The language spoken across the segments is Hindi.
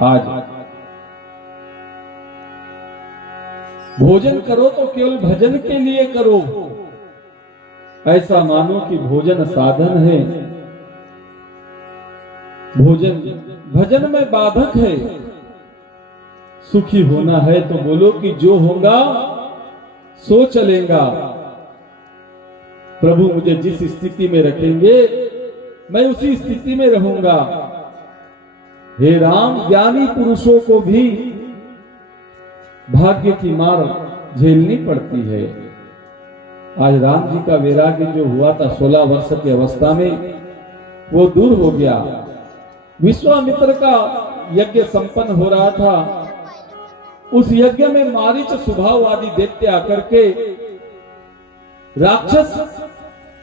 आज भोजन करो तो केवल भजन के लिए करो, ऐसा मानो कि भोजन साधन है, भोजन भजन में बाधक है। सुखी होना है तो बोलो कि जो होगा सो चलेगा। प्रभु मुझे जिस स्थिति में रखेंगे मैं उसी स्थिति में रहूंगा। हे राम, ज्ञानी पुरुषों को भी भाग्य की मार झेलनी पड़ती है। आज राम जी का वैराग्य जो हुआ था 16 वर्ष की अवस्था में, वो दूर हो गया। विश्वामित्र का यज्ञ संपन्न हो रहा था। उस यज्ञ में मारीच स्वभाववादी दैत्य आकर के राक्षस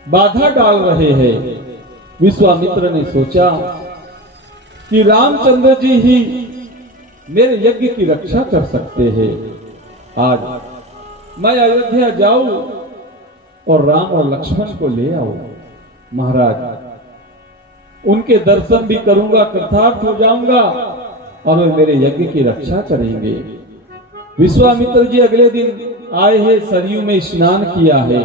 बाधा डाल रहे हैं। विश्वामित्र ने सोचा कि रामचंद्र जी ही मेरे यज्ञ की रक्षा कर सकते हैं। आज मैं अयोध्या जाऊं और राम और लक्ष्मण को ले आऊं। महाराज, उनके दर्शन भी करूंगा, कृतार्थ हो जाऊंगा और वे मेरे यज्ञ की रक्षा करेंगे। विश्वामित्र जी अगले दिन आए हैं, सरयू में स्नान किया है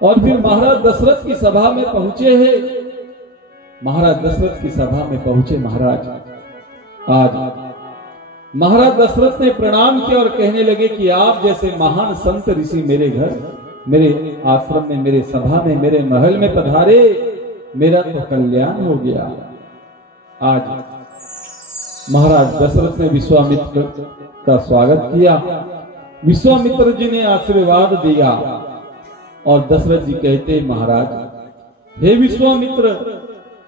और फिर महाराज दशरथ की सभा में पहुंचे हैं। महाराज दशरथ की सभा में पहुंचे। महाराज, आज महाराज दशरथ ने प्रणाम किया और कहने लगे कि आप जैसे महान संत ऋषि मेरे घर, मेरे आश्रम में, मेरे सभा में, मेरे महल में पधारे, मेरा तो कल्याण हो गया। आज महाराज दशरथ ने विश्वामित्र का स्वागत किया। विश्वामित्र जी ने आशीर्वाद दिया और दशरथ जी कहते, महाराज हे विश्वामित्र,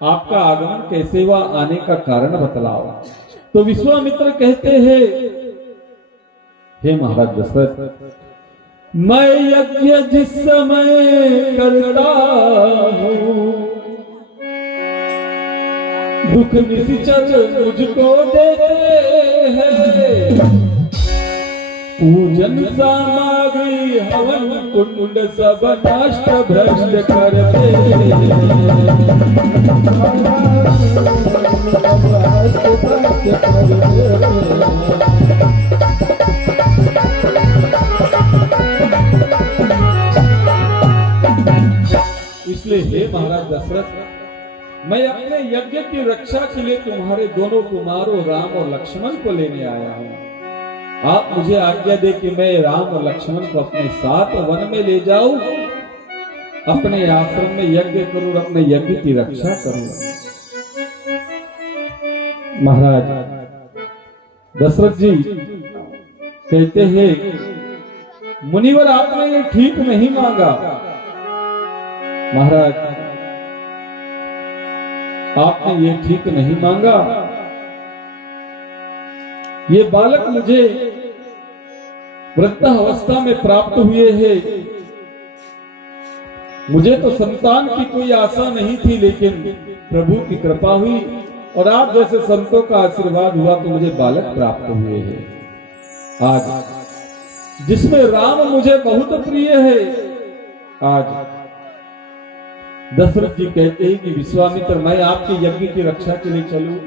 आपका आगमन कैसे हुआ, आने का कारण बतलाओ। तो विश्वामित्र कहते हैं, हे महाराज दशरथ, मैं यज्ञ जिस समय करता हूँ, दुख निश्चल मुझको देते हैं। पूजन सामग्री हवन कुंड सब नष्ट भ्रष्ट करते इसलिए हे महाराज दशरथ, मैं अपने यज्ञ की रक्षा के लिए तुम्हारे दोनों कुमारों राम और लक्ष्मण को लेने आया हूँ। आप मुझे आज्ञा दे कि मैं राम और लक्ष्मण को अपने साथ वन में ले जाऊं, अपने आश्रम में यज्ञ करूं, अपने यज्ञ की रक्षा करूं। महाराज दशरथ जी कहते हैं, मुनिवर आपने ये ठीक नहीं मांगा। महाराज, आपने ये ठीक नहीं मांगा। ये बालक मुझे वृद्धावस्था में प्राप्त हुए हैं। मुझे तो संतान की कोई आशा नहीं थी, लेकिन प्रभु की कृपा हुई और आप जैसे संतों का आशीर्वाद हुआ तो मुझे बालक प्राप्त हुए हैं। आज जिसमें राम मुझे बहुत प्रिय है। आज दशरथ जी कहते हैं कि विश्वामित्र, मैं आपके यज्ञ की रक्षा के लिए चलूं,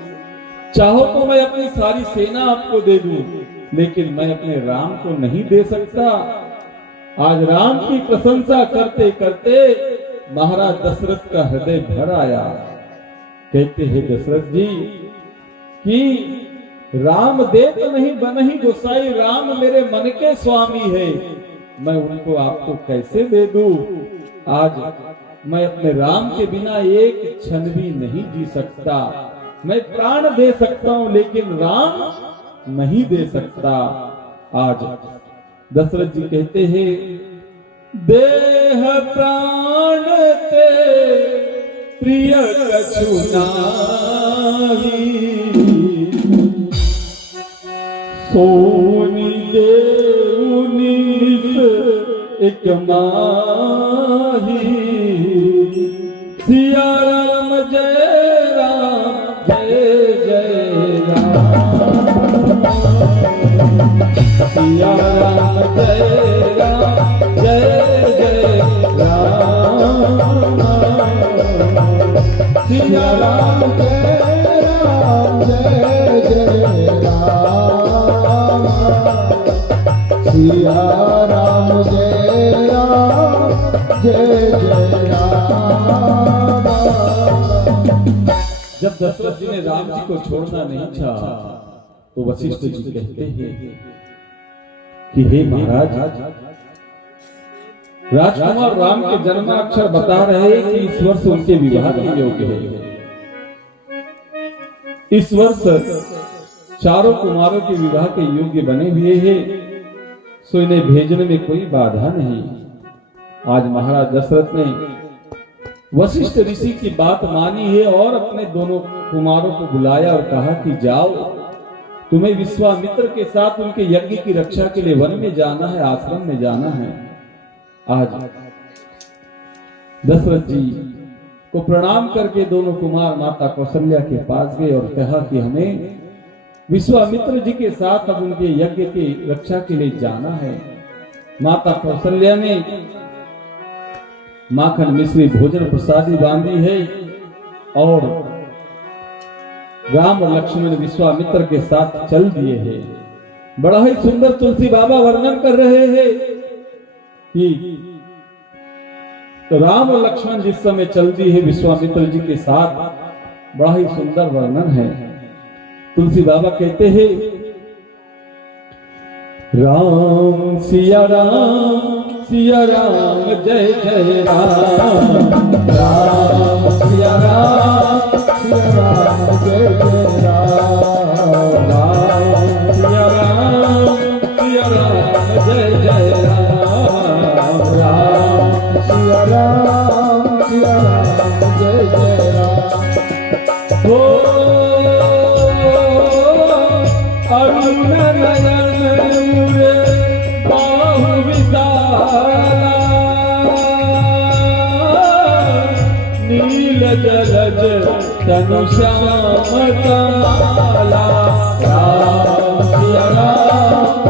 चाहो तो मैं अपनी सारी सेना आपको दे दूं, लेकिन मैं अपने राम को नहीं दे सकता। आज राम की प्रशंसा करते करते महाराज दशरथ का हृदय भर आया। कहते हैं दशरथ जी कि राम दे तो नहीं बनहि गोसाई, राम मेरे मन के स्वामी है, मैं उनको आपको कैसे दे दूं। आज मैं अपने राम के बिना एक क्षण भी नहीं जी सकता। मैं प्राण दे सकता हूं लेकिन राम नहीं दे सकता। आज दशरथ जी कहते हैं, देह प्राण ते प्रिय कछु नाहि, सोनी देउनी एक माही। सिया राम जय राम, जय जय राम। सिया राम जय राम, जय जय राम। सिया राम जय राम, जय जय दशरथ जी ने राम जी को छोड़ना नहीं चाहा तो वशिष्ठ जी कहते हैं कि हे महाराज, राजकुमार राम के जन्माक्षर बता रहे हैं कि इस वर्ष उनके विवाह के योग्य है। इस वर्ष चारों कुमारों के विवाह के योग्य बने हुए हैं, सो इन्हें भेजने में कोई बाधा नहीं। आज महाराज दशरथ ने वशिष्ठ ऋषि की बात मानी है और अपने दोनों कुमारों को बुलाया और कहा कि जाओ, तुम्हें विश्वामित्र के साथ उनके यज्ञ की रक्षा के लिए वन में जाना है, आश्रम में जाना है। आज दशरथ जी को प्रणाम करके दोनों कुमार माता कौशल्या के पास गए और कहा कि हमें विश्वामित्र जी के साथ अब उनके यज्ञ की रक्षा के लिए जाना है। माता कौशल्या ने माखन मिश्री भोजन प्रसादी बांधी है और राम और लक्ष्मण विश्वामित्र के साथ चल दिए हैं। बड़ा ही सुंदर तुलसी बाबा वर्णन कर रहे हैं कि तो राम और लक्ष्मण जिस समय चल दिए हैं विश्वामित्र जी के साथ, बड़ा ही सुंदर वर्णन है। तुलसी बाबा कहते हैं, राम सिया राम जय जय राम, राम सिया राम जय जय राम, राम सिया राम जय जय राम, राम सिया राम जय जय राम। हो अरुण नयन बाहु विशाला, नील जलज तनु श्याम काला, राम सिया राम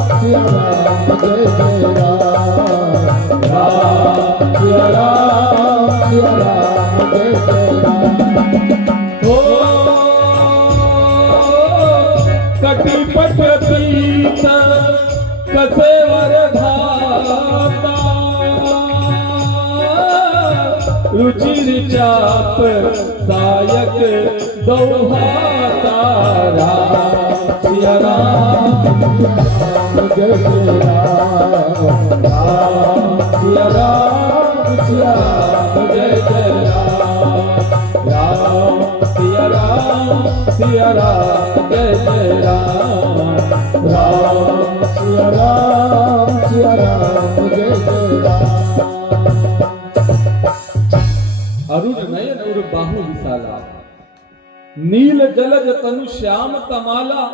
जय जय राम, राम सिया राम जय जय राम। हो कटिपट पीत कसेवर धाता, रुचिर चाप सायक दौहाता, राम सिया राम जय जय राम, राम सिया राम जय जय राम, राम सिया राम जय जय राम, राम सिया राम जय जय राम। अरुण नयन और बाहु विशाला, नील जलज तनु श्याम तमाला,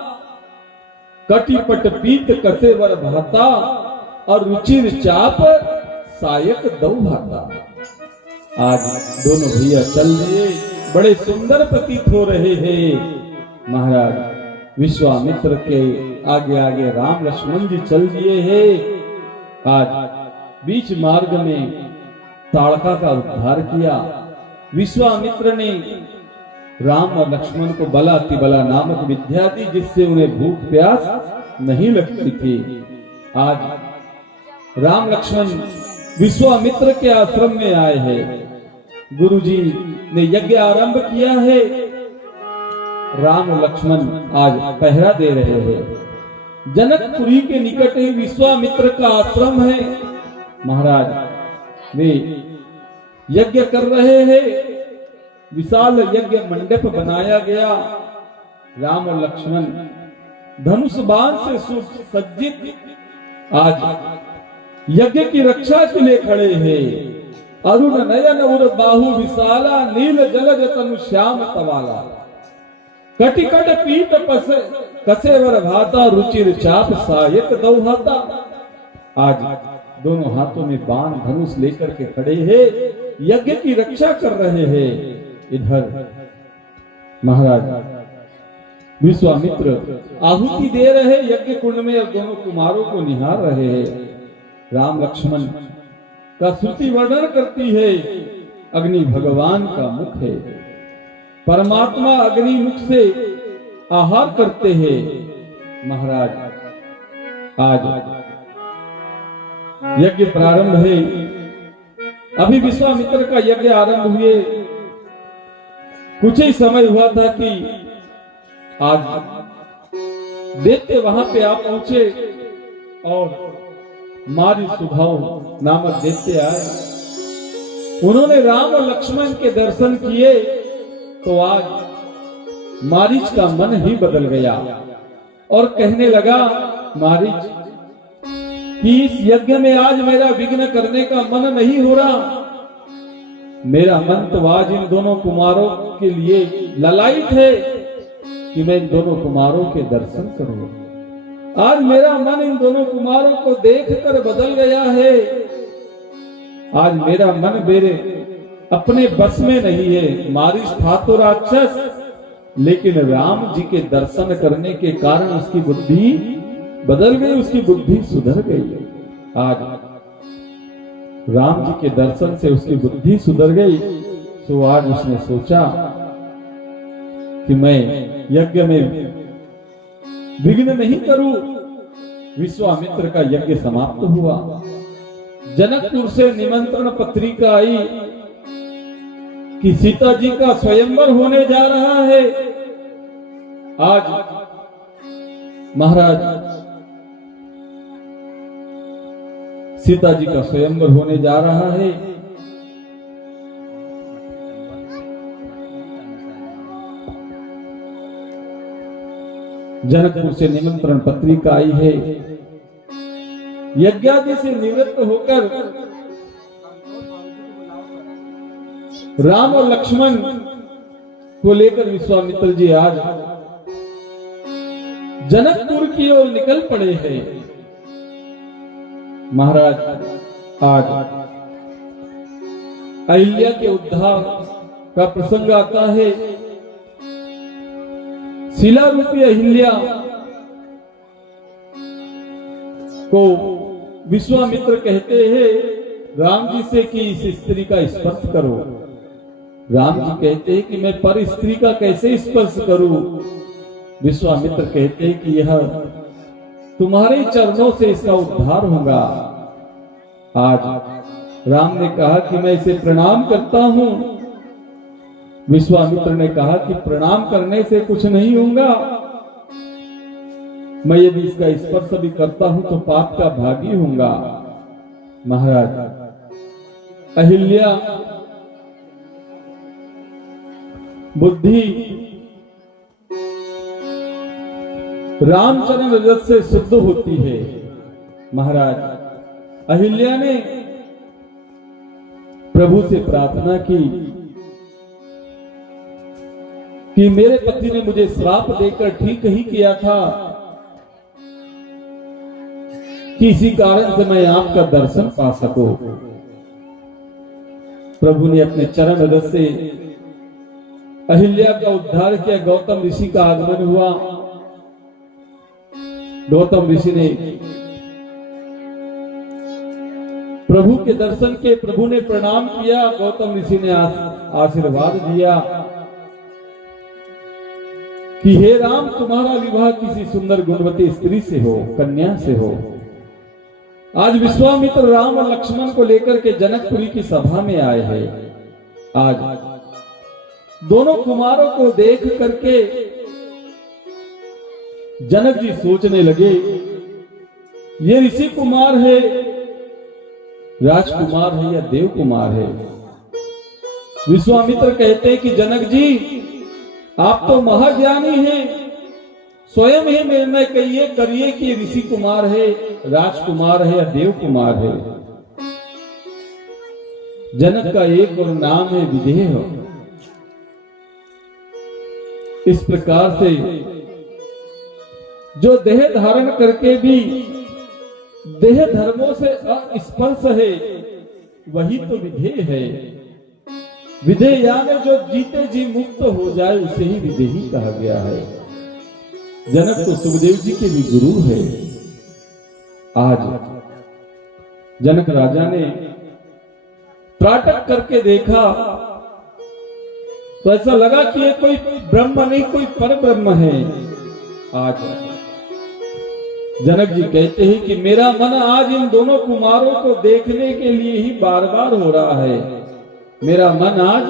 कटिपट पीत कसे वर भाता, और रुचिर चाप सायक दौ भाता। आज दोनों भैया चल दिए, बड़े सुंदर प्रतीत हो रहे हैं। महाराज विश्वामित्र के आगे आगे राम लक्ष्मण जी चल दिए हैं। आज बीच मार्ग में ताड़का का उद्धार किया। विश्वामित्र ने राम और लक्ष्मण को बला तिबला नामक विद्या दी, जिससे उन्हें भूख प्यास नहीं लगती थी। आज राम लक्ष्मण विश्वामित्र के आश्रम में आए हैं। गुरुजी ने यज्ञ आरंभ किया है। राम और लक्ष्मण आज पहरा दे रहे हैं। जनकपुरी के निकट ही विश्वामित्र का आश्रम है। महाराज वे यज्ञ कर रहे हैं। विशाल यज्ञ मंडप बनाया गया। राम और लक्ष्मण धनुष बाण से सुसज्जित आज यज्ञ की रक्षा के लिए खड़े हैं। अरुण नयन और बाहु विशाला, नील जलज तनु श्याम तवाला, कटिकट पीत कसेवर भाता, रुचिर चाप सायक दौहाता। आज दोनों हाथों में बाण धनुष लेकर के खड़े हैं, यज्ञ की रक्षा कर रहे हैं। इधर महाराज विश्वामित्र आहुति दे रहे यज्ञ कुंड में और दोनों कुमारों को निहार रहे हैं। राम लक्ष्मण का श्रुति वर्णन करती है, अग्नि भगवान का मुख है। परमात्मा अग्नि मुख से आहार करते हैं। महाराज आज यज्ञ प्रारंभ है। अभी विश्वामित्र का यज्ञ आरंभ हुए कुछ ही समय हुआ था कि आज दैत्य वहां पे आ पहुंचे और मारी सुभाव नामक दैत्य आए। उन्होंने राम और लक्ष्मण के दर्शन किए तो आज मारीच का मन ही बदल गया और कहने लगा, मारीच कि इस यज्ञ में आज मेरा विघ्न करने का मन नहीं हो रहा। मेरा मन तो आज इन दोनों कुमारों के लिए ललायित है कि मैं इन दोनों कुमारों के दर्शन करूं। आज मेरा मन इन दोनों कुमारों को देखकर बदल गया है। आज मेरा मन मेरे अपने बस में नहीं है। मारीच था तो राक्षस, लेकिन राम जी के दर्शन करने के कारण उसकी बुद्धि बदल गई, उसकी बुद्धि सुधर गई। आज राम जी के दर्शन से उसकी बुद्धि सुधर गई, तो आज उसने सोचा कि मैं यज्ञ में विघ्न नहीं करूं। विश्वामित्र का यज्ञ समाप्त हुआ। जनकपुर से निमंत्रण पत्रिका आई कि सीता जी का स्वयंवर होने जा रहा है। आज महाराज सीता जी का स्वयंवर होने जा रहा है। जनकपुर से निमंत्रण पत्रिका आई है। यज्ञादि से निवृत्त होकर राम और लक्ष्मण को लेकर विश्वामित्र जी आज जनकपुर की ओर निकल पड़े हैं। महाराज आज अहिल्या के उद्धार का प्रसंग आता है। शिला रूपी अहिल्या को विश्वामित्र कहते हैं राम जी से कि इस स्त्री का स्पर्श करो। राम जी कहते हैं कि मैं पर स्त्री का कैसे स्पर्श करूं। विश्वामित्र कहते हैं कि यह तुम्हारे चरणों से इसका उद्धार होगा। आज राम ने कहा कि मैं इसे प्रणाम करता हूं। विश्वामित्र ने कहा कि प्रणाम करने से कुछ नहीं होगा, मैं यदि इसका स्पर्श भी करता हूं तो पाप का भागी होऊंगा। महाराज अहिल्या बुद्धि रामचरण रजत से शुद्ध होती है। महाराज अहिल्या ने प्रभु से प्रार्थना की कि मेरे पति ने मुझे श्राप देकर ठीक ही किया था कि इसी कारण से मैं आपका दर्शन पा सकूं। प्रभु ने अपने चरण रज से अहिल्या का उद्धार किया। गौतम ऋषि का आगमन हुआ। गौतम ऋषि ने प्रभु के दर्शन के, प्रभु ने प्रणाम किया। गौतम ऋषि ने आशीर्वाद दिया कि हे राम तुम्हारा विवाह किसी सुंदर गुणवती स्त्री से हो, कन्या से हो। आज विश्वामित्र राम और लक्ष्मण को लेकर के जनकपुरी की सभा में आए हैं। आज दोनों कुमारों को देख करके जनक जी सोचने लगे ये ऋषि कुमार है, राजकुमार है या देव कुमार है। विश्वामित्र कहते हैं कि जनक जी आप तो महाज्ञानी हैं, स्वयं ही निर्णय करिए कि ऋषि कुमार है, राजकुमार है या देव कुमार है। जनक का एक और नाम है विदेह। इस प्रकार से जो देह धारण करके भी देह धर्मों से अस्पर्श है वही तो विधेय है। विधेय यानी जो जीते जी मुक्त हो जाए उसे ही विधेयी कहा गया है। जनक तो सुखदेव जी के भी गुरु है। आज जनक राजा ने त्राटक करके देखा तो ऐसा लगा कि ये कोई ब्रह्म नहीं कोई पर ब्रह्म है। आज जनक जी कहते हैं कि मेरा मन आज इन दोनों कुमारों को देखने के लिए ही बार बार हो रहा है। मेरा मन आज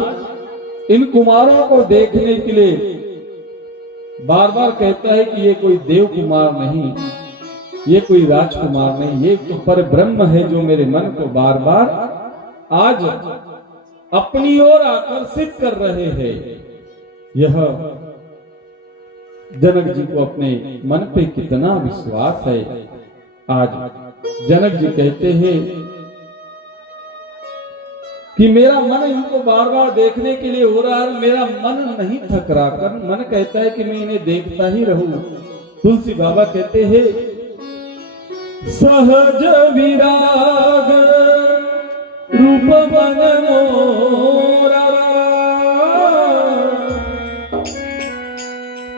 इन कुमारों को देखने के लिए बार बार कहता है कि ये कोई देव कुमार नहीं, ये कोई राजकुमार नहीं, ये तो पर ब्रह्म है जो मेरे मन को बार बार आज अपनी ओर आकर्षित कर रहे हैं। यह जनक जी को अपने मन पे कितना विश्वास है। आज जनक जी कहते हैं कि मेरा मन इनको बार बार देखने के लिए हो रहा है, मेरा मन नहीं थक रहा कर, मन कहता है कि मैं इन्हें देखता ही रहूं। तुलसी बाबा कहते हैं सहज विराग रूप मन मोरा,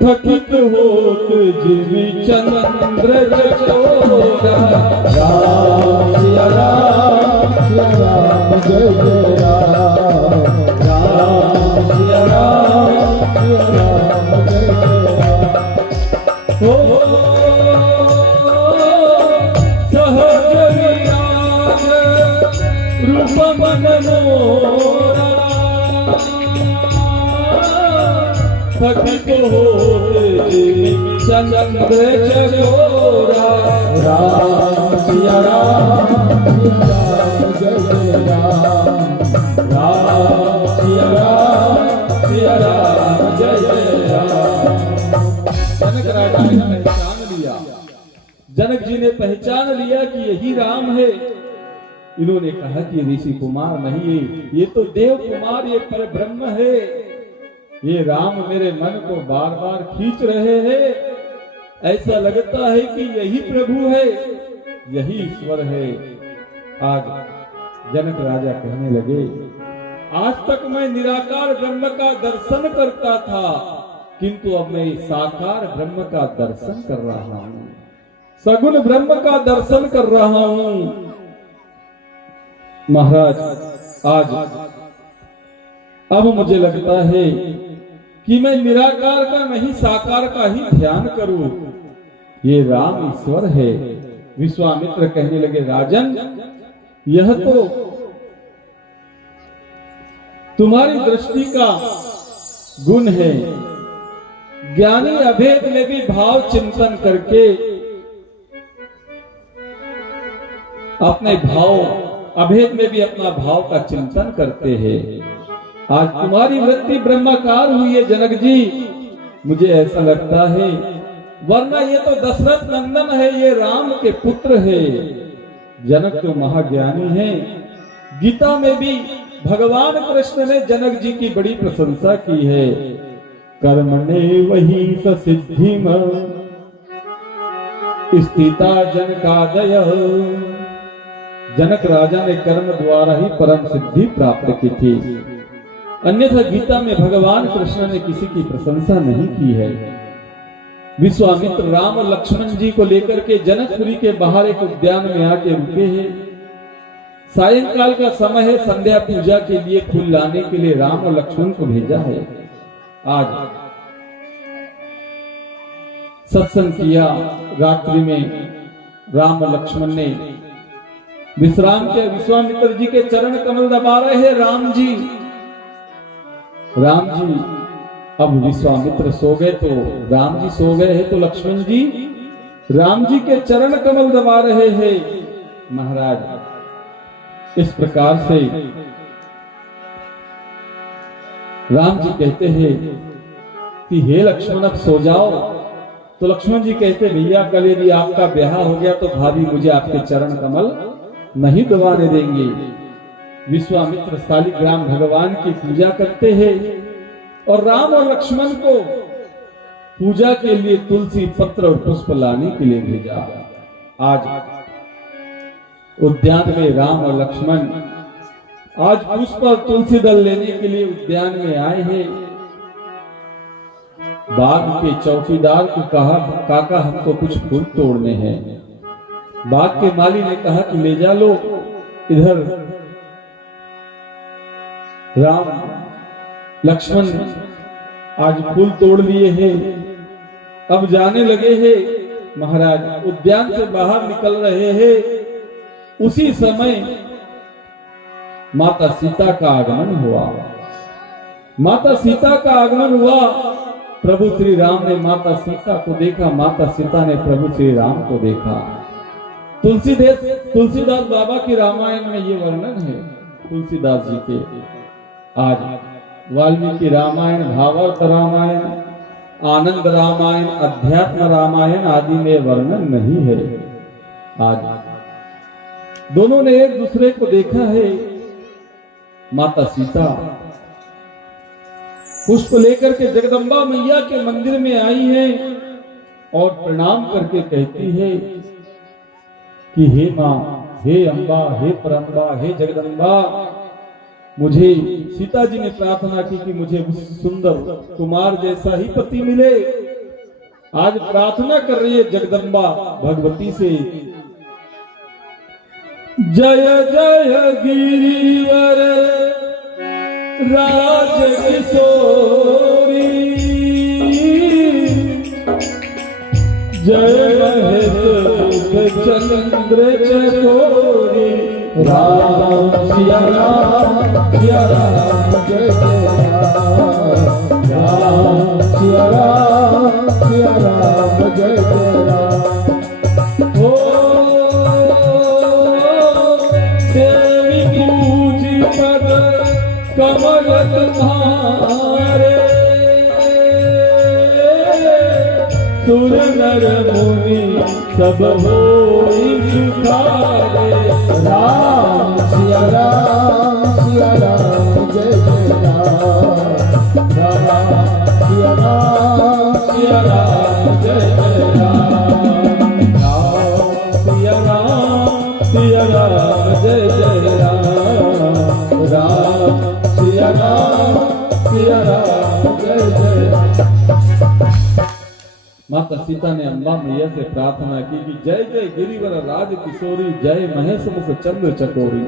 थकित होत जिमि चंद्र चकोरा। राम सिया राम सिया राम जय जय राम, राम सिया राम सिया राम जय जय राम। सहज विराग रूप मन मोरा, थकित होत जिमि चंद्र चकोरा। राम सिया राम सिया राम जय जय राम, राम सिया राम जय जय राम। जनक राजा ने पहचान लिया, जनक जी ने पहचान लिया कि यही राम है। इन्होंने कहा कि ऋषि कुमार नहीं, ये तो देव कुमार, ये पर ब्रह्म है। ये राम मेरे मन को बार बार खींच रहे हैं, ऐसा लगता है कि यही प्रभु है, यही ईश्वर है। आज जनक राजा कहने लगे आज तक मैं निराकार ब्रह्म का दर्शन करता था, किंतु अब मैं साकार ब्रह्म का दर्शन कर रहा हूं, सगुण ब्रह्म का दर्शन कर रहा हूं। महाराज आज अब मुझे लगता है कि मैं निराकार का नहीं साकार का ही ध्यान करूं, ये राम ईश्वर है। विश्वामित्र कहने लगे राजन, यह तो तुम्हारी दृष्टि का गुण है। ज्ञानी अभेद में भी भाव चिंतन करके अपने भाव, अभेद में भी अपना भाव का चिंतन करते हैं। आज तुम्हारी वृत्ति ब्रह्माकार हुई है जनक जी, मुझे ऐसा लगता है, वरना ये तो दशरथ नंदन है, ये राम के पुत्र है। जनक तो महाज्ञानी है। गीता में भी भगवान कृष्ण ने जनक जी की बड़ी प्रशंसा की है। कर्मणे वही सिद्धिम स्थिता जनकादय। जनक राजा ने कर्म द्वारा ही परम सिद्धि प्राप्त की थी, अन्यथा गीता में भगवान कृष्ण ने किसी की प्रशंसा नहीं की है। विश्वामित्र राम और लक्ष्मण जी को लेकर के जनकपुरी के बाहर एक उद्यान में आके रुके हैं। सायंकाल का समय है, संध्या पूजा के लिए फूल लाने के लिए राम और लक्ष्मण को भेजा है। आज सत्संग किया, रात्रि में राम और लक्ष्मण ने विश्राम के विश्वामित्र जी के चरण कमल दबा रहे हैं। राम जी अब विश्वामित्र सो गए तो राम जी सो गए हैं, तो लक्ष्मण जी राम जी के चरण कमल दबा रहे हैं। महाराज इस प्रकार से राम जी कहते हैं कि हे लक्ष्मण अब सो जाओ। तो लक्ष्मण जी कहते भैया कल यदि आपका ब्याह हो गया तो भाभी मुझे आपके चरण कमल नहीं दबाने देंगे। विश्वामित्र शालिग्राम भगवान की पूजा करते हैं और राम और लक्ष्मण को पूजा के लिए तुलसी पत्र और पुष्प लाने के लिए भेजा। आज उद्यान में राम और लक्ष्मण आज पुष्प और तुलसी दल लेने के लिए उद्यान में आए हैं। बाग के चौकीदार को कहा काका हमको कुछ फूल तोड़ने हैं। बाग के माली ने कहा कि ले जा लो। इधर राम लक्ष्मण आज फूल तोड़ लिए हैं, अब जाने लगे हैं। महाराज उद्यान से बाहर निकल रहे हैं, उसी समय माता सीता का आगमन हुआ। माता सीता का आगमन हुआ। प्रभु श्री राम ने माता सीता को देखा, माता सीता ने प्रभु श्री राम को देखा। तुलसीदास बाबा की रामायण में ये वर्णन है तुलसीदास जी के। आज वाल्मीकि रामायण, भावार्थ रामायण, आनंद रामायण, अध्यात्म रामायण आदि में वर्णन नहीं है। आज दोनों ने एक दूसरे को देखा है। माता सीता पुष्प लेकर के जगदम्बा मैया के मंदिर में आई है और प्रणाम करके कहती है कि हे मां, हे अम्बा, हे परम्बा, हे जगदम्बा, मुझे सीता जी ने प्रार्थना की कि मुझे सुंदर कुमार जैसा ही पति मिले। आज प्रार्थना कर रही है जगदम्बा भगवती से, जय जय गिरिवर राज किशोरी, जय महेश चंद्र चकोरी, राम सिया राम सिया राम जय जय राम, राम सिया राम सिया राम जय जय राम। ओ देवी की पूजी पद कमल तुम्हारे, सुर नर मुनि सब होई सुखारे, राम सिया राम जय जय राम, राम सिया राम जय जय राम, राम सिया राम जय जय राम, राम सिया राम जय जय राम। माता सीता ने अम्बा मैया से प्रार्थना की कि जय जय गिरिवर राज किशोरी, जय महेश मुख चंद्र चकोरी,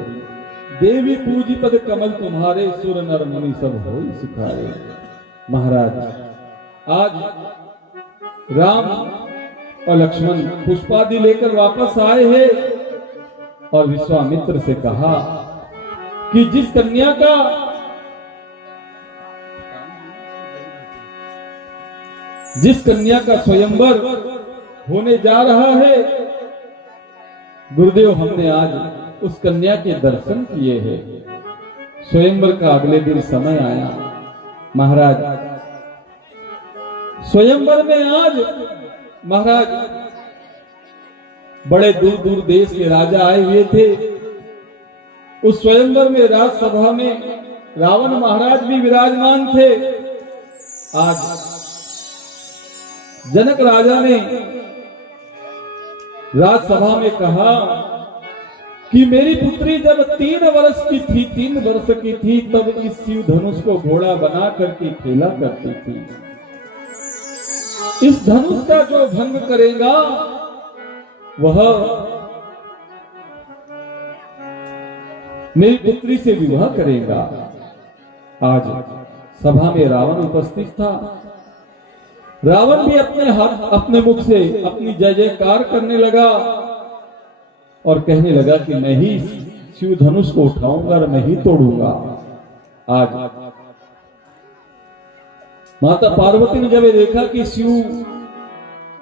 देवी पूजी पद कमल तुम्हारे, सुर नर मुनि सब होई सुखारे। महाराज आज राम और लक्ष्मण पुष्पादि लेकर वापस आए हैं और विश्वामित्र से कहा कि जिस कन्या का स्वयंवर होने जा रहा है, गुरुदेव हमने आज उस कन्या के दर्शन किए हैं। स्वयंवर का अगले दिन समय आया। महाराज स्वयंवर में आज महाराज बड़े दूर दूर देश के राजा आए हुए थे। उस स्वयंवर में राजसभा में रावण महाराज भी विराजमान थे। आज जनक राजा ने राजसभा में कहा कि मेरी पुत्री जब 3 वर्ष की थी तब इस शिव धनुष को घोड़ा बना करके खेला करती थी। इस धनुष का जो भंग करेगा वह मेरी पुत्री से विवाह करेगा। आज सभा में रावण उपस्थित था। रावण भी अपने मुख से अपनी जय जयकार करने लगा और कहने लगा कि मैं ही शिव धनुष को उठाऊंगा और मैं ही तोड़ूंगा। आज माता पार्वती ने जब देखा कि शिव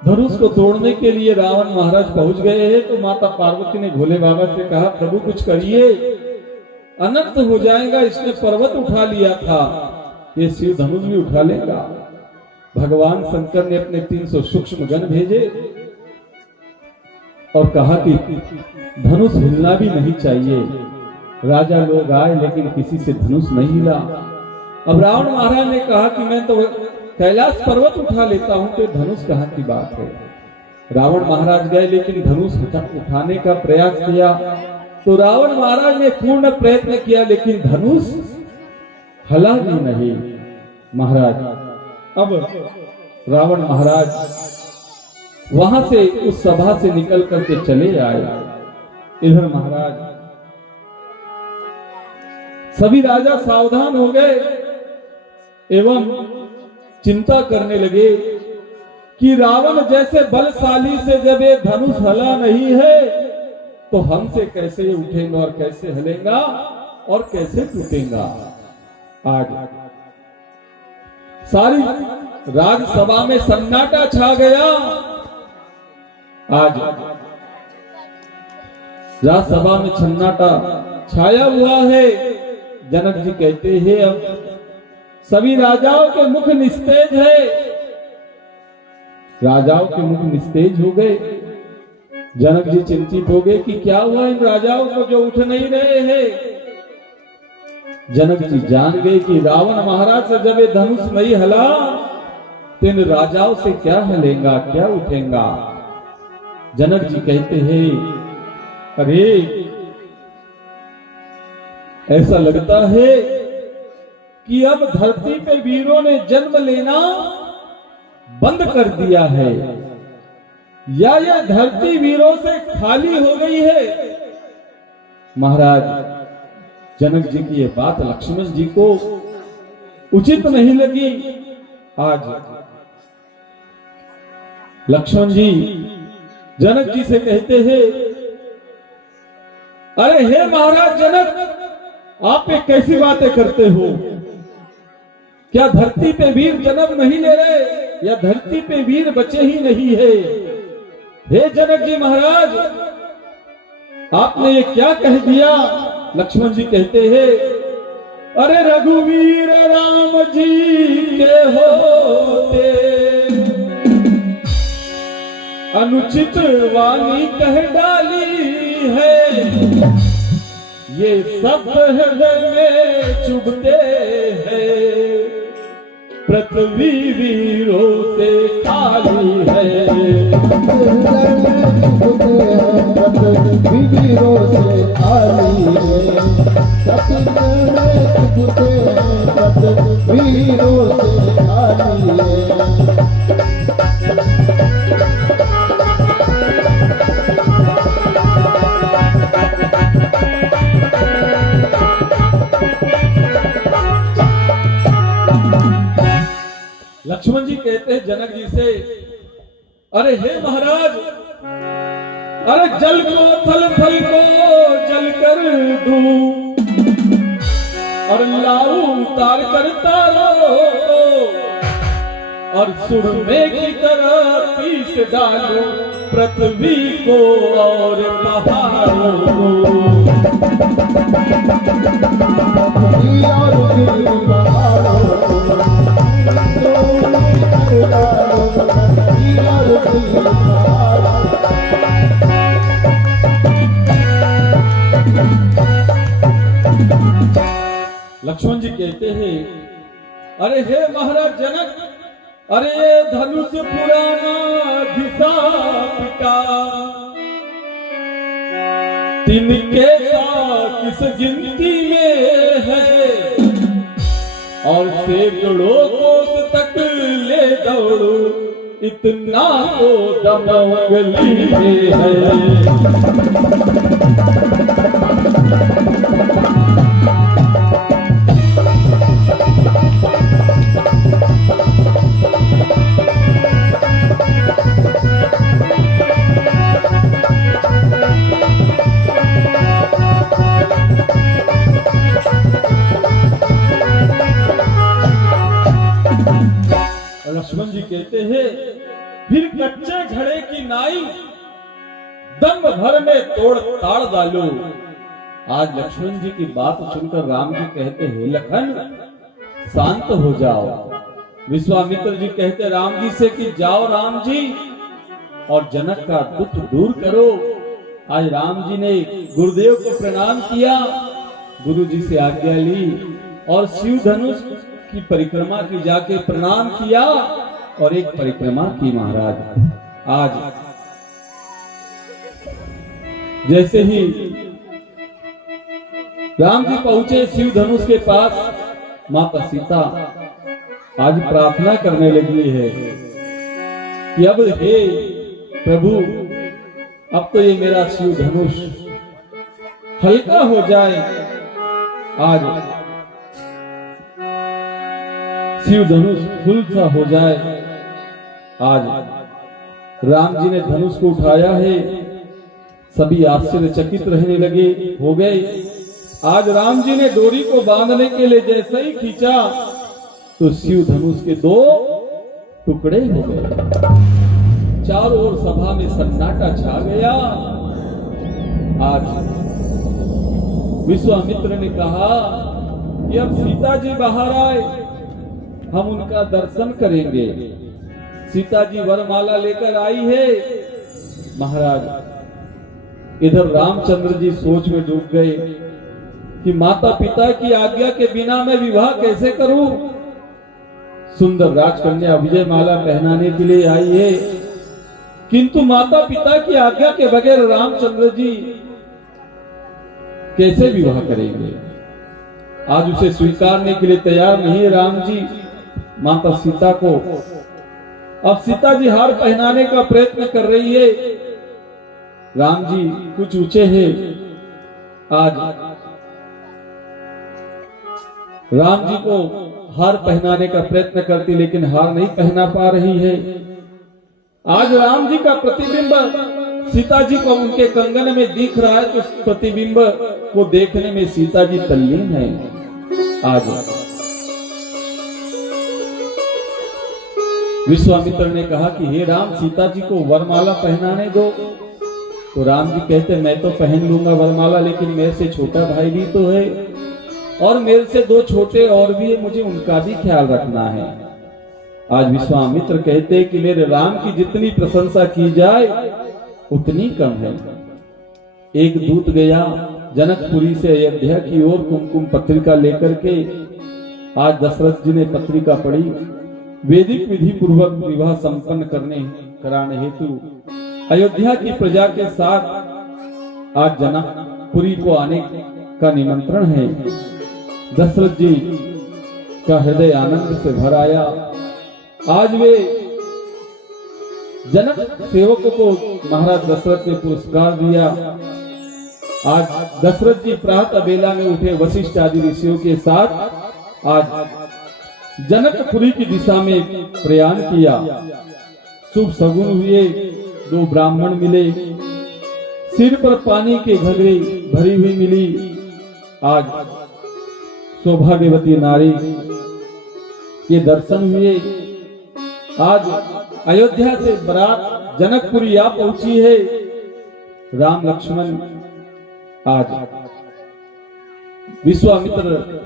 धनुष को तोड़ने के लिए रावण महाराज पहुंच गए हैं, तो माता पार्वती ने भोले बाबा से कहा, प्रभु कुछ करिए, अनंत हो जाएगा। इसने पर्वत उठा लिया था, ये शिव धनुष भी उठा लेगा। भगवान शंकर ने अपने 300 सूक्ष्म गण भेजे और कहा कि धनुष हिलना भी नहीं चाहिए। राजा लोग आए लेकिन किसी से धनुष नहीं हिला। अब रावण महाराज ने कहा कि मैं तो कैलाश पर्वत उठा लेता हूं, तो धनुष कहां की बात है। रावण महाराज गए लेकिन धनुष उठाने का प्रयास किया तो रावण महाराज ने पूर्ण प्रयत्न किया लेकिन धनुष हला भी नहीं। महाराज अब रावण महाराज वहां से उस सभा से निकल करके चले आए। इधर महाराज सभी राजा सावधान हो गए एवं चिंता करने लगे कि रावण जैसे बलशाली से जब ये धनुष हला नहीं है तो हमसे कैसे उठेगा और कैसे हलेगा और कैसे टूटेगा। आज सारी राजसभा में सन्नाटा छा गया। आज राजसभा में सन्नाटा छाया हुआ है। जनक जी कहते हैं अब सभी राजाओं के मुख निस्तेज है। राजाओं के मुख निस्तेज हो गए। जनक जी चिंतित हो गए कि क्या हुआ इन राजाओं को जो उठ नहीं रहे हैं। जनक जी जान गए कि रावण महाराज से जब ये धनुष नहीं हला तो इन राजाओं से क्या हलेगा, क्या उठेगा। जनक जी कहते हैं अरे ऐसा लगता है कि अब धरती पे वीरों ने जन्म लेना बंद कर दिया है, या यह धरती वीरों से खाली हो गई है। महाराज जनक जी की यह बात लक्ष्मण जी को उचित नहीं लगी। आज लक्ष्मण जी जनक जी से कहते हैं अरे हे महाराज जनक, आप ये कैसी बातें करते हो? क्या धरती पे वीर जन्म नहीं ले रहे, या धरती पे वीर बचे ही नहीं है? हे जनक जी महाराज, आपने ये क्या कह दिया? लक्ष्मण जी कहते हैं अरे रघुवीर राम जी के होते अनुचित वाणी कह डाली है, ये सब हृदय में चुभते हैं, पृथ्वी वीरों से खाली है। पृथ्वी वीरों से खाली है, पृथ्वी वीरों से खाली है। लक्ष्मण जी कहते हैं जनक जी से अरे हे महाराज, अरे जल को थल थल को जल कर दूं और लाऊं उतार कर तारो, और सुरमे की तरह पीस डालूं पृथ्वी को और पहाड़ों को। लक्ष्मण जी कहते हैं अरे हे महाराज जनक, अरे ये धनुष पुराना घिसा पिटा, तिनके साथ किस गिनती में है, और सैकड़ों कोस तक ले दौड़ो इतना तो दम उंगली में है। लक्ष्मण जी कहते हैं फिर कच्चे घड़े की नाई दम भर में तोड़ ताड़ डालो। आज लक्ष्मण जी की बात सुनकर राम जी कहते हैं लखन शांत हो जाओ। विश्वामित्र जी कहते राम जी से कि जाओ राम जी और जनक का दुख दूर करो। आज राम जी ने गुरुदेव को प्रणाम किया, गुरु जी से आज्ञा ली और शिव धनुष की परिक्रमा की, जाके प्रणाम किया और एक परिक्रमा की। महाराज आज जैसे ही राम जी पहुंचे शिव धनुष के पास, माता सीता आज प्रार्थना करने लगी है कि अब हे प्रभु, अब तो ये मेरा शिव धनुष हल्का हो जाए। आज शिव धनुष फुल सा हो जाए। आज राम जी ने धनुष को उठाया है, सभी आश्चर्यचकित रहने लगे हो गए। आज राम जी ने डोरी को बांधने के लिए जैसे ही खींचा, तो शिव धनुष के 2 टुकड़े हो गए। चारों ओर सभा में सन्नाटा छा गया। आज विश्वामित्र ने कहा कि अब सीता जी बाहर आए, हम उनका दर्शन करेंगे। सीता जी वरमाला लेकर आई है। महाराज इधर रामचंद्र जी सोच में डूब गए कि माता पिता की आज्ञा के बिना मैं विवाह कैसे करूं। सुंदर राजकन्या विजय माला पहनाने के लिए आई है, किंतु माता पिता की आज्ञा के बगैर रामचंद्र जी कैसे विवाह करेंगे। आज उसे स्वीकारने के लिए तैयार नहीं है राम जी माता सीता को। अब सीता जी हार पहनाने का प्रयत्न कर रही है। राम जी कुछ ऊंचे हैं। आज राम जी को हार पहनाने का प्रयत्न करती, लेकिन हार नहीं पहना पा रही है। आज राम जी का प्रतिबिंब सीता जी को उनके कंगन में दिख रहा है, तो उस प्रतिबिंब को देखने में सीता जी तल्लीन है। आज विश्वामित्र ने कहा कि हे राम, सीता जी को वरमाला पहनाने दो। तो राम जी कहते मैं तो पहन लूंगा वरमाला, लेकिन मेरे से छोटा भाई भी तो है और मेरे से 2 छोटे और भी है, मुझे उनका भी ख्याल रखना है। आज विश्वामित्र कहते कि मेरे राम की जितनी प्रशंसा की जाए उतनी कम है। एक दूत गया जनकपुरी से अयोध्या की ओर कुमकुम पत्रिका लेकर के। आज दशरथ जी ने पत्रिका पढ़ी। वैदिक विधि पूर्वक विवाह संपन्न कराने हेतु अयोध्या की प्रजा के साथ आज जनकपुरी को आने का निमंत्रण है। दशरथ जी का हृदय आनंद से भर आया। आज वे जनक सेवकों को महाराज दशरथ ने पुरस्कार दिया। आज दशरथ जी प्रातः बेला में उठे वशिष्ठ आदि ऋषियों के साथ आज जनकपुरी की दिशा में प्रयाण किया। शुभ सगुन हुए, 2 ब्राह्मण मिले, सिर पर पानी के घगरे भरी हुई मिली। आज सौभाग्यवती नारी के दर्शन हुए। आज अयोध्या से बारात जनकपुरी आ पहुंची है। राम लक्ष्मण आज विश्वामित्र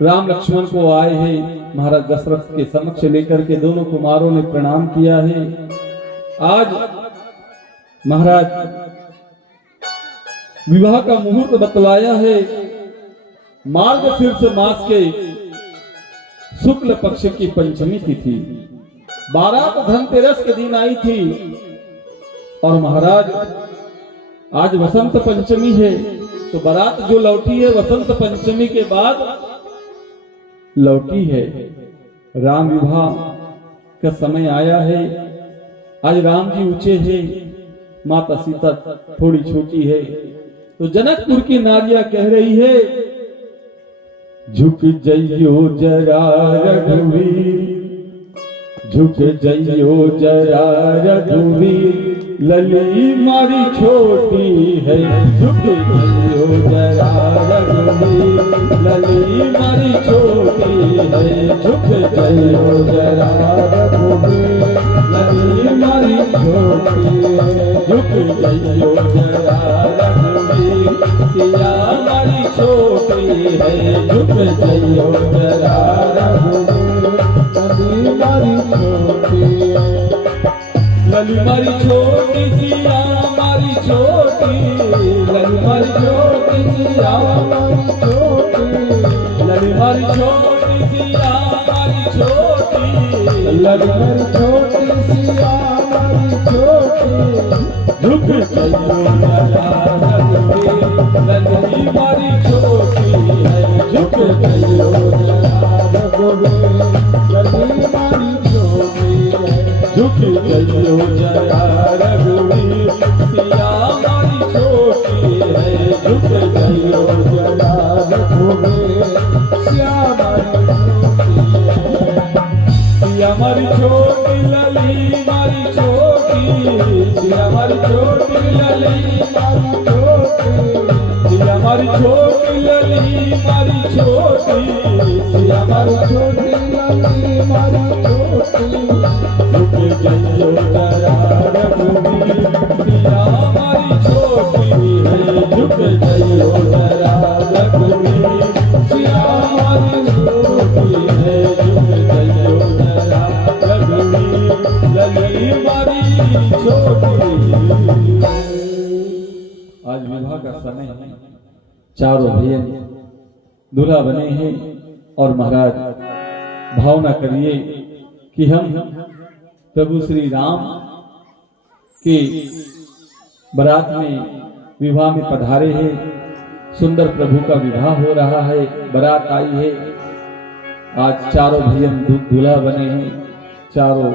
राम लक्ष्मण को आए हैं। महाराज दशरथ के समक्ष लेकर के दोनों कुमारों ने प्रणाम किया है। आज महाराज विवाह का मुहूर्त बतलाया है। मार्गशीर्ष मास के शुक्ल पक्ष की पंचमी तिथि, बारात धनतेरस के दिन आई थी। और महाराज आज वसंत पंचमी है, तो बारात जो लौटी है वसंत पंचमी के बाद लौटी है। राम विवाह का समय आया है। आज राम जी ऊंचे हैं, माता सीता थोड़ी छोटी है। तो जनकपुर की नारियां कह रही है, झुक जइयो जरा रघुवीर, झुक जइयो जरा रघुवीर, लली मारी छोटी है। झुक जइयो जरा रघुवीर, लली मारी छोटी है। झुक जइयो जरा रघुवीर, लली मारी छोटी है। झुक जइयो जरा रघुवीर, सिया मारी छोटी है। झुक जइयो जरा रघुवीर, लली मारी छोटी है। लली मारी छोटी, सिया मारी छोटी, लली मारी छोटी, सिया मारी छोटी, लली मारी छोटी, सिया मारी छोटी, लली मारी छोटी, सिया मारी छोटी। झुक जइयो जरा रघुवीर, लली मारी छोटी है। झुक जइयो जरा रघुवीर, लली मारी छोटी है। झुक जइयो जरा रघुवीर, सिया मारी छोटी है। झुक जइयो जरा रघुवीर, सिया मारी छोटी है। सिया मारी छोटी, लली मारी छोटी, सिया मारी छोटी, लली मारी छोटी, सिया मारी छोटी, लली मारी छोटी, सिया मारी छोटी लंबी मारी छोटी झुक जइयो जरा रघुवीर सिया हमारी छोटी है झुक जइयो जरा रघुवीर सिया हमारी छोटी है झुक जइयो जरा रघुवीर लली हमारी छोटी। आज विवाह का समय है, चारों भैया दूल्हा बने हैं और महाराज भावना करिए कि हम प्रभु श्री राम के बारात में विवाह में पधारे हैं। सुंदर प्रभु का विवाह हो रहा है, बारात आई है। आज चारों भैया दूल्हा बने हैं, चारों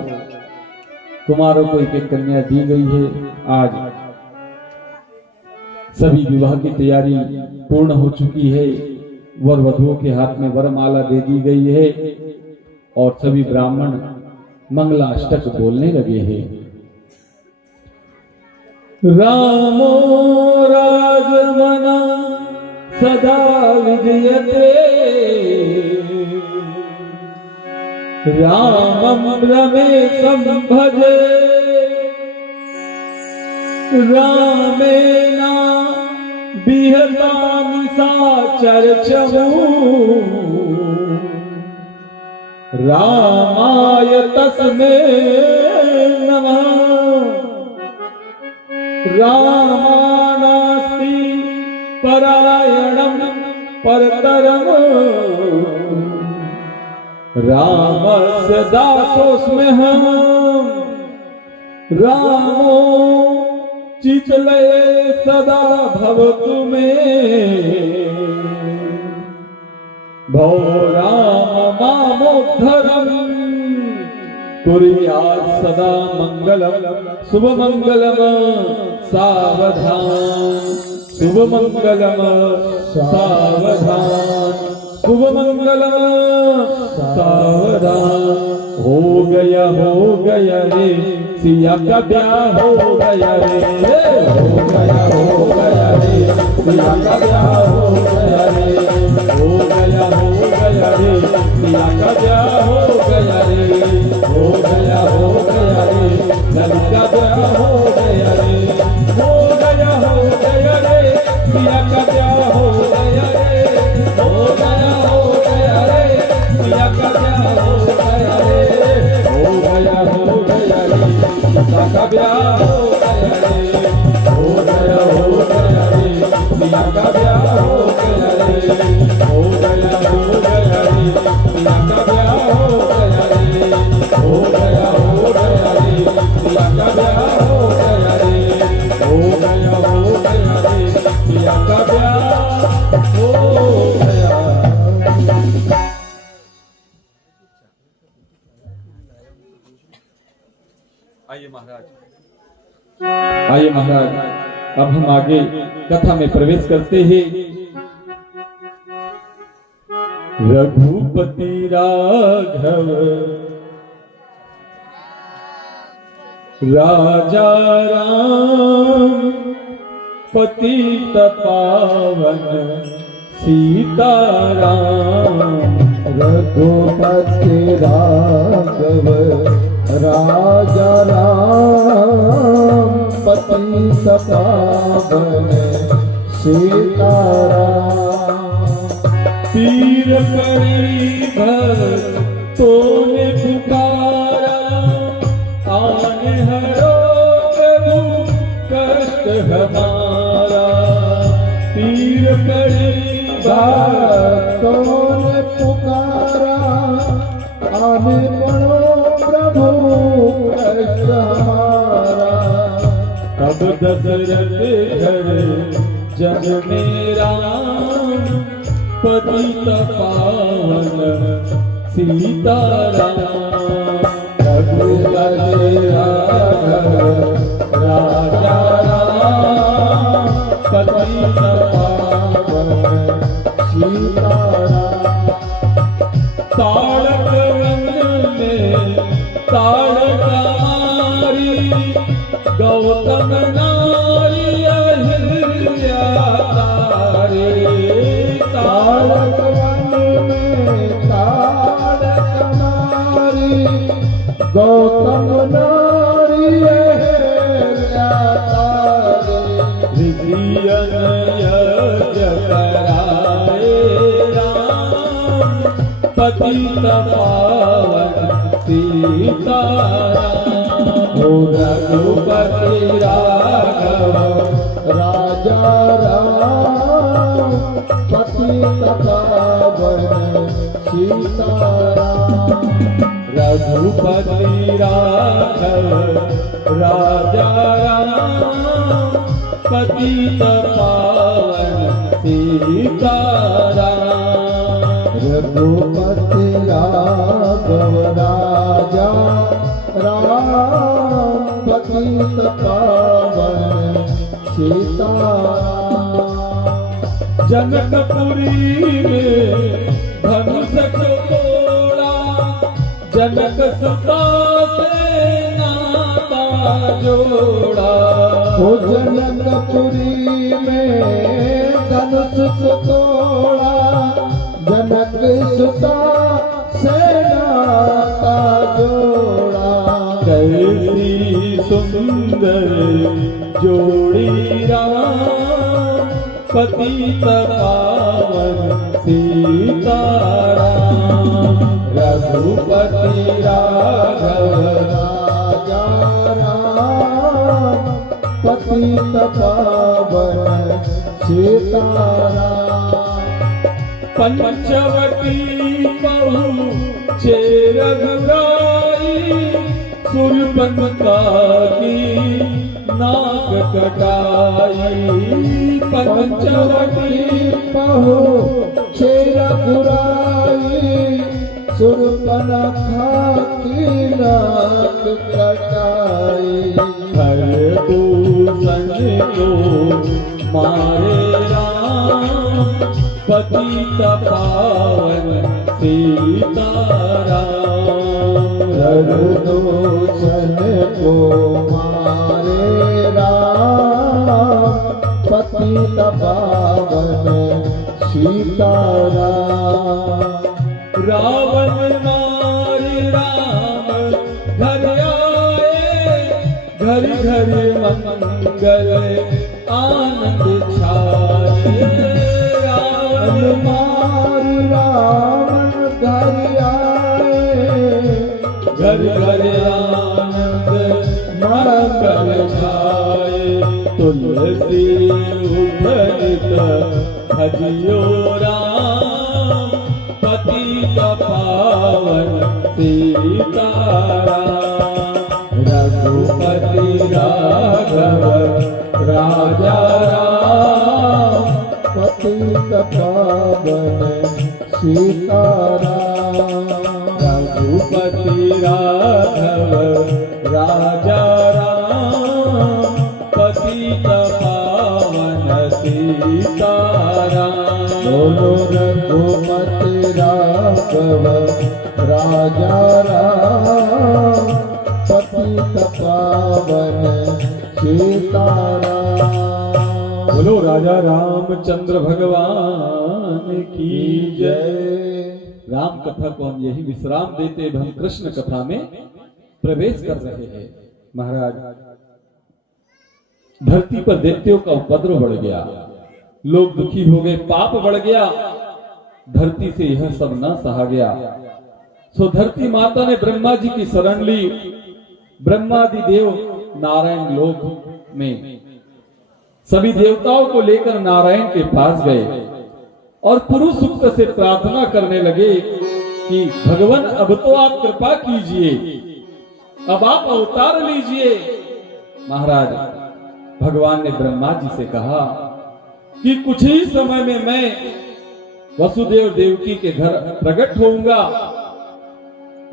कुमारों को एक एक कन्या दी गई है। आज सभी विवाह की तैयारी पूर्ण हो चुकी है, वर वधुओं के हाथ में वरमाला दे दी गई है और सभी ब्राह्मण मंगलाष्टक बोलने लगे हैं। रामो राजमना सदा विजयते रामं रमेशं भजे रामेण विहतामि साचर्चमु रामाय तस्मै नमः। रामानास्ति परायणं परतरम् रामस्य दासोऽस्म्यहम् रामो चितलये सदा भवतु मे भो राम मामोद्धरम् कुर्यात् सदा मंगलम् शुभमंगलम् सावधान शुभमंगलम् सावधान शुभमंगलम् सावधान। हो गया रे सिया का ब्याह हो गया रे हो गया रे सिया का ब्याह हो गया रे हो गया रे सिया का ब्याह हो गया रे हो गया रे लली का ब्याह हो गया रे हो गया रे सिया का ब्याह हो गया रे हो गया रे सिया का ब्याह हो गया रे हो गया रे सीता का ब्याह हो गया रे हो गया रे सीता का ब्याह हो गया रे हो गया रे सीता का ब्याह हो गया रे हो गया रे सीता का ब्याह हो गया रे हो गया रे सीता का ब्याह हो गया। आइए महाराज, अब हम आगे कथा में प्रवेश करते हैं। रघुपति राघव राजा राम पतित पावन सीताराम। रघुपति राघव राजा राम पतित पावन सीताराम। पीर पड़ी भक्तों ने पुकारा आन हरो प्रभु कष्ट हमारा। पीर पड़ी भक्तों ने पुकारा आन पड़ो प्रभु कष्ट हमारा। तब दशरथ घर जग मेरा पतित पावन सीताराम। रघुपति राघव राजा राम पतित पावन सीताराम। ताड़क वन में ताड़क मारी गौतम नारी अहिल्या तारे। ताड़क वन में पतित पावन सीताराम। हो रघुपति राघव राजा राम पतित पावन सीताराम। रघुपति राघव राजा राम पतित पावन सीताराम। रघुपति राघव राजा राम पतित पावन सीताराम। जनकपुरी में धनुष तोड़ा, जनक सुता से नाता जोड़ा। ओ जनकपुरी में धनुष तोड़ा, जनक सुता से नाता जोड़ा। कैसी सुंदर जोड़ी राम पतित पावन सीताराम। रघुपति राघव राजा राम पतित पावन सीताराम। पंचवटी पहुँचे रघुराई, सुरपंखा की नाक कटाई। पंचवटी पहुँचे रघुराई, सुरपंखा की नाक कटाई। हर दूषण को मारे राम पतित पावन सीताराम। हर दूषण को मारे राम पतित पावन सीताराम। रावण मारे राम घर आए, घर घर मंगल आनंद छाए। रावण मारी रावण घर आए, घर घर आनंद मंगल छाए। तुलसी उठत भजियो राम पतित पावन सीताराम। रघुपति राघव राजा राम पतित पावन सीताराम। रघुपति राघव राजा राम पतित पावन सीताराम। बोलो रघुपति राघव राजा राम पतित पावन सीताराम। बोलो राजा रामचंद्र भगवान की जय। राम कथा को हम यही विश्राम देते हुए हम कृष्ण कथा में प्रवेश कर रहे हैं। महाराज, धरती पर दैत्यों का उपद्रव बढ़ गया, लोग दुखी हो गए, पाप बढ़ गया, धरती से यह सब न सहा गया। सो धरती माता ने ब्रह्मा जी की शरण ली। ब्रह्मादि देव नारायण लोक में सभी देवताओं को लेकर नारायण के पास गए और पुरुष सूक्त से प्रार्थना करने लगे कि भगवान अब तो आप कृपा कीजिए, अब आप अवतार लीजिए। महाराज, भगवान ने ब्रह्मा जी से कहा कि कुछ ही समय में मैं वसुदेव देवकी के घर प्रकट होऊंगा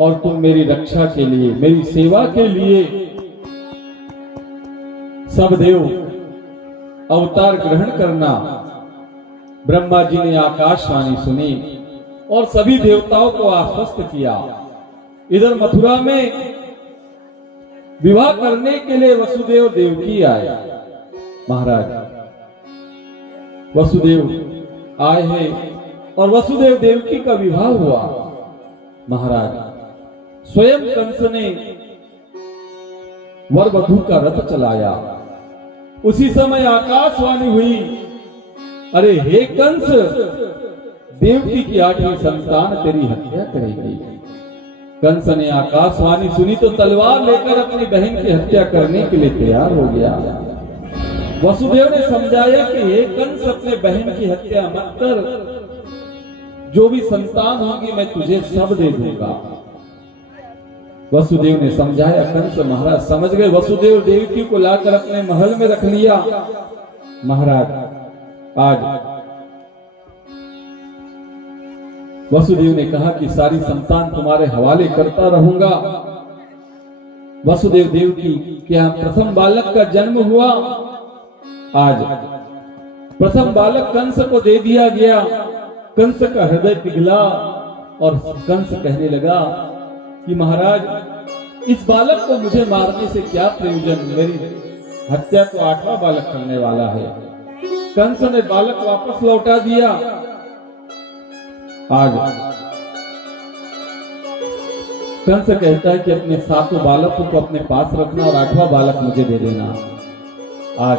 और तुम मेरी रक्षा के लिए, मेरी सेवा के लिए सब देव अवतार ग्रहण करना। ब्रह्मा जी ने आकाशवाणी सुनी और सभी देवताओं को आश्वस्त किया। इधर मथुरा में विवाह करने के लिए वसुदेव देवकी आए। महाराज, वसुदेव आए हैं और वसुदेव देवकी का विवाह हुआ। महाराज, स्वयं कंस ने वर वधू का रथ चलाया। उसी समय आकाशवाणी हुई, अरे हे कंस, देवकी की 8वीं संतान तेरी हत्या करेगी। कंस ने आकाशवाणी सुनी तो तलवार लेकर अपनी बहन की हत्या करने के लिए तैयार हो गया। वसुदेव ने समझाया कि हे कंस, अपने बहन की हत्या मत कर, जो भी संतान होगी मैं तुझे सब दे दूंगा। वसुदेव ने समझाया, कंस महाराज समझ गए। वसुदेव देवकी को लाकर अपने महल में रख लिया। महाराज आज वसुदेव ने कहा कि सारी संतान तुम्हारे हवाले करता रहूंगा। वसुदेव देवकी के यहाँ प्रथम बालक का जन्म हुआ। आज प्रथम बालक कंस को दे दिया गया। कंस का हृदय पिघला और कंस कहने लगा कि महाराज, इस बालक को मुझे मारने से क्या प्रयोजन, मेरी हत्या तो 8वां बालक करने वाला है। कंस ने बालक वापस लौटा दिया। आज कंस कहता है कि अपने 7 बालकों को अपने पास रखना और 8वां बालक मुझे दे देना। आज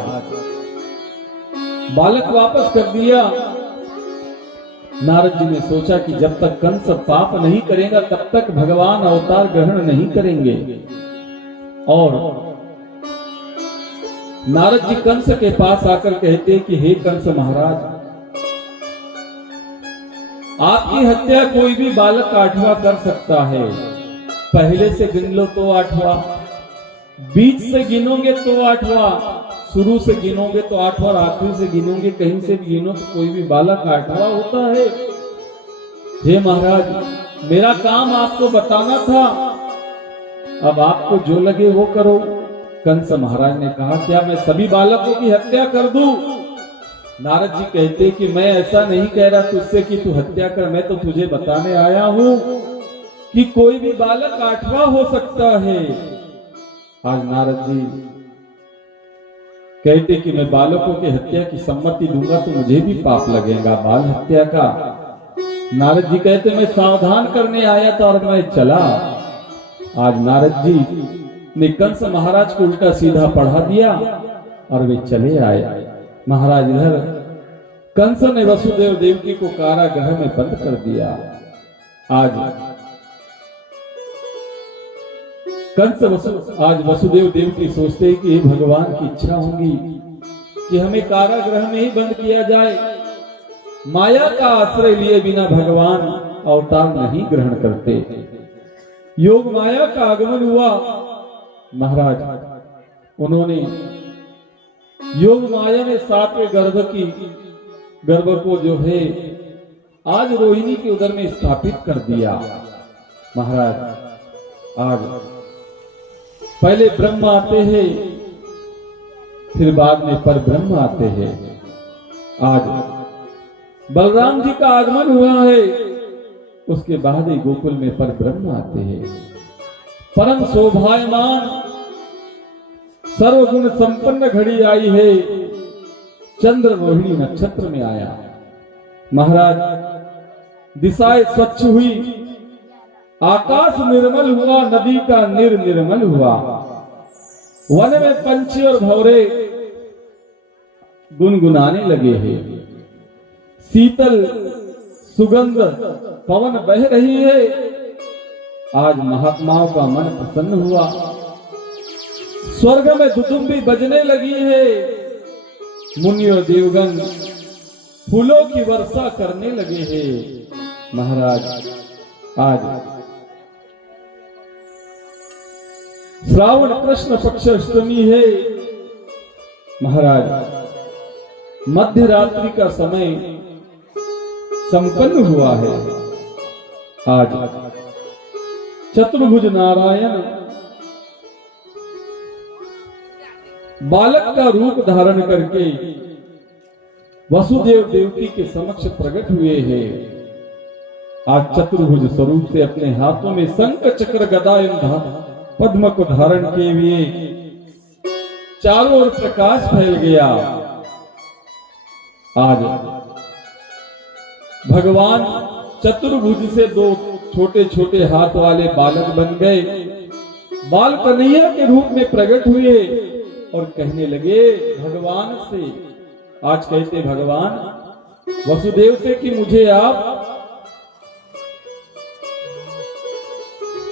बालक वापस कर दिया। नारद जी ने सोचा कि जब तक कंस पाप नहीं करेगा तब तक भगवान अवतार ग्रहण नहीं करेंगे। और नारद जी कंस के पास आकर कहते कि हे कंस महाराज, आपकी हत्या कोई भी बालक 8वां कर सकता है। पहले से गिन लो तो 8वां, बीच से गिनोगे तो 8वां, शुरू से गिनोगे तो 8वां और आखिरी से गिनोगे, कहीं से भी गिनो तो कोई भी बालक 8वां होता है। हे महाराज, मेरा काम आपको बताना था, अब आपको जो लगे वो करो। कंस महाराज ने कहा, क्या मैं सभी बालकों की हत्या कर दूं? नारद जी कहते कि मैं ऐसा नहीं कह रहा तुझसे कि तू हत्या कर, मैं तो तुझे बताने आया हूं कि कोई भी बालक 8वां हो सकता है। आज नारद जी कहते कि मैं बालकों की हत्या की सम्मति दूंगा तो मुझे भी पाप लगेगा बाल हत्या का। नारद जी कहते मैं सावधान करने आया था और मैं चला। आज नारद जी ने कंस महाराज को उल्टा सीधा पढ़ा दिया और वे चले आए। महाराज इधर कंस ने वसुदेव देवकी को कारागृह में बंद कर दिया। आज आज वसुदेव देवकी सोचते हैं कि भगवान की इच्छा होगी कि हमें कारागृह में ही बंद किया जाए। माया का आश्रय लिए बिना भगवान अवतार नहीं ग्रहण करते। योग माया का आगमन हुआ। महाराज उन्होंने योग माया में 7वें गर्भ को जो है आज रोहिणी के उदर में स्थापित कर दिया। महाराज आज पहले ब्रह्म आते हैं, फिर बाद में पर ब्रह्म आते हैं। आज बलराम जी का आगमन हुआ है, उसके बाद ही गोकुल में पर ब्रह्म आते हैं। परम शोभायमान सर्वगुण संपन्न घड़ी आई है। चंद्र रोहिणी नक्षत्र में आया। महाराज दिशाएं स्वच्छ हुई, आकाश निर्मल हुआ, नदी का निर्मल हुआ। वन में पंछी और भंवरे गुनगुनाने लगे हैं। शीतल सुगंध पवन बह रही है। आज महात्माओं का मन प्रसन्न हुआ। स्वर्ग में दुदुम्बी बजने लगी है। मुनि और देवगण फूलों की वर्षा करने लगे हैं। महाराज आज श्रावण कृष्ण पक्ष अष्टमी है। महाराज मध्य रात्रि का समय संपन्न हुआ है। आज चतुर्भुज नारायण बालक का रूप धारण करके वसुदेव देवकी के समक्ष प्रकट हुए हैं। आज चतुर्भुज स्वरूप से अपने हाथों में शंख चक्र गदा एवं पद्म को धारण किए हुए चारों ओर प्रकाश फैल गया। आज भगवान चतुर्भुज से 2 छोटे छोटे हाथ वाले बालक बन गए। बाल कन्हैया के रूप में प्रकट हुए और कहने लगे भगवान से। आज कहते भगवान वसुदेव से कि मुझे आप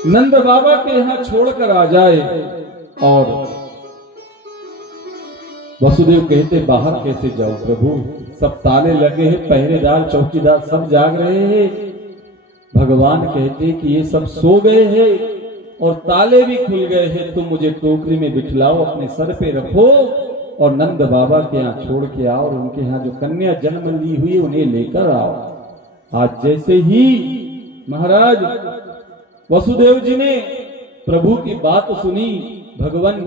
नंद बाबा के यहां छोड़कर आ जाए। और वसुदेव कहते बाहर कैसे जाओ प्रभु, सब ताले लगे हैं, पहरेदार चौकीदार सब जाग रहे हैं। भगवान कहते कि ये सब सो गए हैं और ताले भी खुल गए हैं, तुम मुझे टोकरी में बिठलाओ, अपने सर पे रखो और नंद बाबा के यहाँ छोड़ के आओ और उनके यहाँ जो कन्या जन्म ली हुई उन्हें लेकर आओ। आज जैसे ही महाराज वसुदेव जी ने प्रभु की बात सुनी, भगवान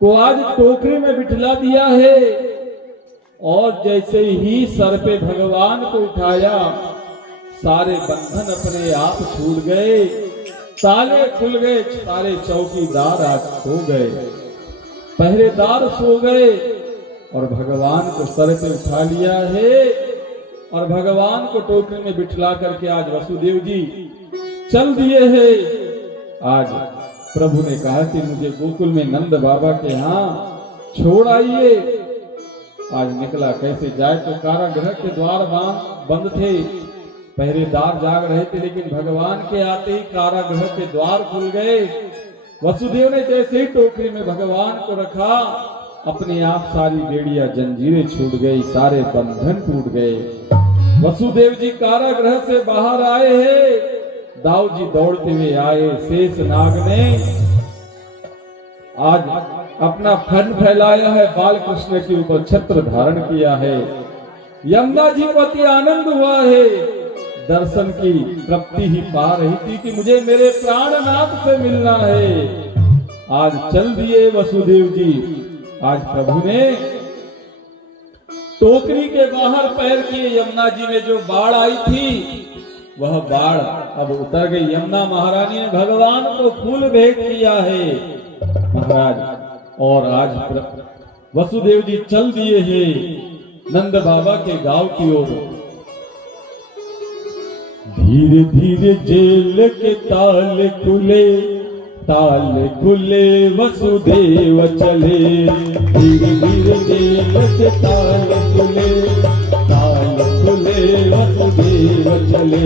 को आज टोकरी में बिठला दिया है और जैसे ही सर पे भगवान को उठाया, सारे बंधन अपने आप छूट गए, ताले खुल गए, सारे चौकीदार आज सो गए, पहरेदार सो गए और भगवान को सर पे उठा लिया है और भगवान को टोकरी में बिठला करके आज वसुदेव जी चल दिए हैं। आज प्रभु ने कहा कि मुझे गोकुल में नंद बाबा के यहाँ छोड़ आइए। आज निकला, कैसे जाए, तो कारागृह के द्वार बंद थे, पहरेदार जाग रहे थे, लेकिन भगवान के आते ही कारागृह के द्वार खुल गए। वसुदेव ने जैसे ही टोकरी में भगवान को रखा, अपने आप सारी बेड़ियां जंजीरें छूट गई, सारे बंधन टूट गए। वसुदेव जी कारागृह से बाहर आए हैं, दाऊ जी दौड़ते हुए आए। शेष नाग ने आज अपना फन फैलाया है, बाल कृष्ण के ऊपर छत्र धारण किया है। यमुना जी को अति आनंद हुआ है, दर्शन की तृप्ति ही पा रही थी कि मुझे मेरे प्राणनाथ से मिलना है। आज चल दिए वसुदेव जी। आज प्रभु ने टोकरी के बाहर पैर किए, यमुना जी में जो बाढ़ आई थी वह बाढ़ अब उतर गई। यमुना महारानी ने भगवान को फूल भेंट किया है महाराज। और आज वसुदेव जी चल दिए हैं नंद बाबा के गांव की ओर। धीरे धीरे जेल के ताले खुले, ताले खुले वसुदेव चले। धीरे धीरे जेल के ताले खुले, ताले खुले वसुदेव चले।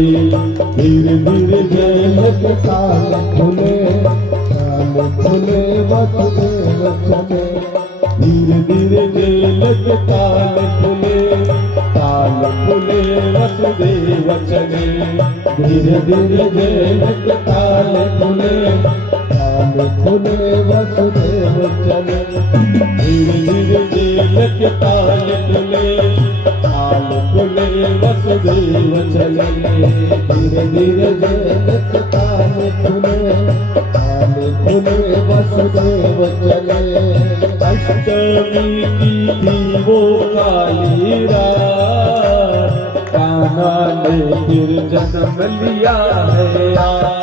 धीरे धीरे जेल के ताले खुले, ताले खुले वसुदेव चले। धीरे धीरे जेल के ताले खुले, ताले खुले वसुदेव चले। धीरे धीरे जेल के ताले खुले, ताले खुले वसुदेव चले। धीरे धीरे जेल के ताले खुले, ताले खुले वसुदेव चले। धीरे धीरे जेल के ताले खुले, ताले खुले वसुदेव चले। अष्टमी की थी वो काली रात, कान्हा ने फिर जन्म लिया है आज।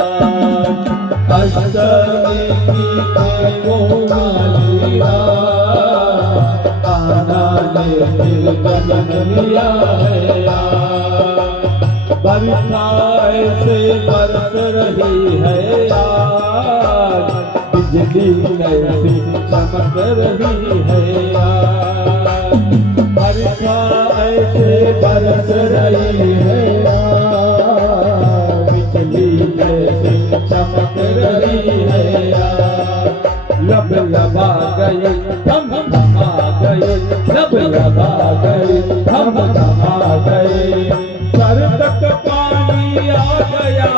अष्टमी की थी वो काली रात, कान्हा ने फिर जन्म लिया है आज। बरसा ऐसे बरस रही है आज, बिजली कैसी चमक रही है आज। बरसा ऐसे बरस रही है आज, बिजली कैसी चमक रही है आज। लब लबा गए हम थमा गए, लब लबा गए हम थमा गए। सर तक पानी आ गया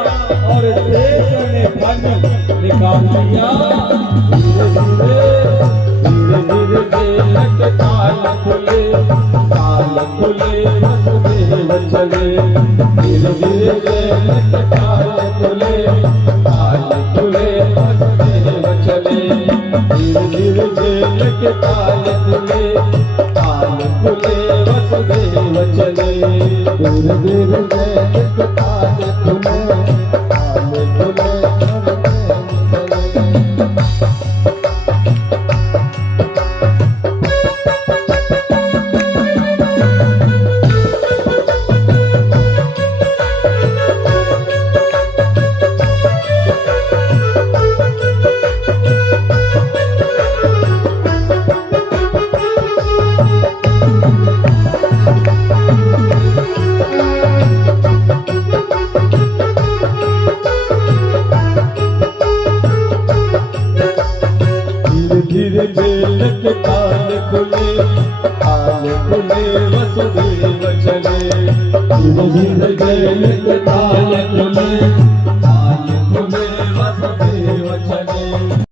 और शेष ने फन निकाल लिया। धीरे धीरे धीरे धीरे जेल के ताल खुले, ताल खुले वसुदेव चले। धीरे धीरे जेल के ताल खुले, ताल खुले वसुदेव चले। धीरे धीरे जेल के ताल खुले, ताल खुले वसुदेव चले। धीरे धीरे जेल के ताल खुले, ताल खुले ताल खुले वसुदेव चले धीरे धीरे जय ताल खुले ताल खुले